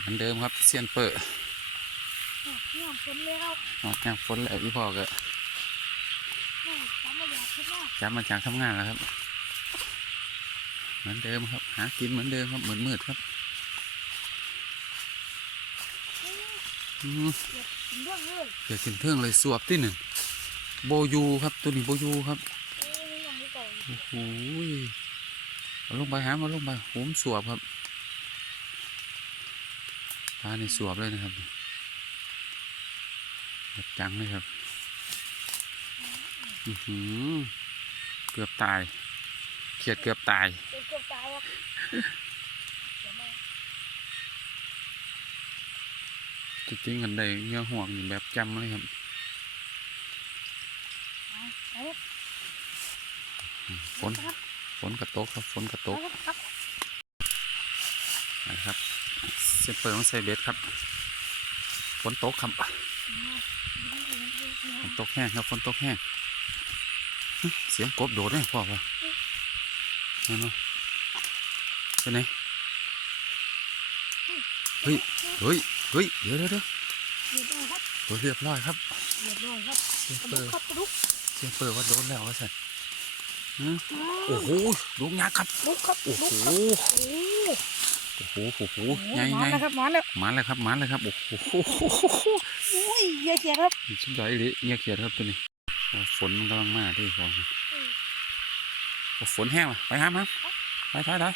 เหมือนเดิมครับเซียนเปิดเนี่ยฝนแล้วออกจากฝนแล้วพี่พ่อก็เนี่ยทำมาอยากขึ้นแล้วจับมาจากทำงานแล้วครับ เหมือนเดิมครับ หากินเหมือนเดิมครับเหมือนมืดครับอืมถึงเรื่องเลยเกิดขึ้นเทิงเลยสวบที่หนึ่งโบอยูครับตัวนี้โบอยูครับเอ้ยยังไม่ก่อนโอ้โหยเอาลงไปหามาลงไปโหมสวบครับ ปลาในสวบเลยนะครับแบบจังเลยครับอือหือเกือบตายเขียดเกือบตายเป็นเกือบตายครับจริงๆกันได้เงี้ยห่วงนี่แบบจำเลยครับฝนฝนกระตกครับฝนกระตกนะครับ เซฟเปิดของไซเบสครับฝนตกครับฝนตกแห้งครับฝนตกแห้งฮึเสียงกบโดดเลยพ่อว่าเห็นไหมไปไหนเฮ้ยเฮ้ยเฮ้ยเดี๋ยวเดี๋ยวเดี๋ยวเรียบร้อยครับเฮ้ยเรียบร้อยครับเรียบร้อยครับเซฟกระเปิดุดกครับกระดุกเซฟเปิดว่าโดนแล้วว่าสันฮึโอ้โอ้โหลูกยักษ์ครับลุกครับโอ้โหลุกครับ โอ้โอ้โหโอ้โหโหใหญ่หใหมาญ่แล้วครับหมาแล้วมาเลยครับมาเลยครับ โอ้โหโอ้ยเยอะแยะครับชุดใหญ่เลยเงียเขียดครับตัวนี้โอ้ฝนมันกำลังมาที่ฟองโอ้ฝนแห้งว่ะไปหามครับไปถอยถอย